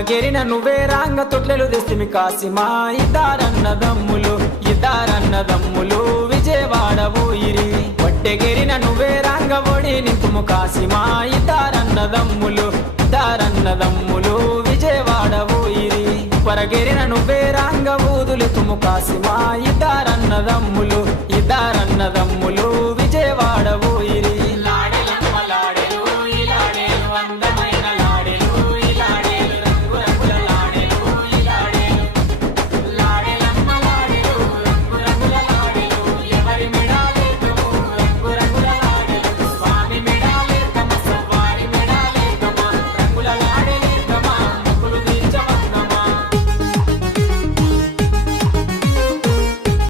కెరిన నువ్వే రాంగ తొట్లెలు తెస్తిమి కాసిమా ఇద్దారన్నదమ్ములు విజయవాడ ఊయిరి వట్టెగెరిన నువ్వే రాంగ ఒడి నింపుము కాసిమా ఇద్దారన్నదమ్ములు విజయవాడ ఊయిరి పరగెరిన నువ్వే రాంగ ఊదులెతుము కాసిమా ఇద్దారన్నదమ్ములు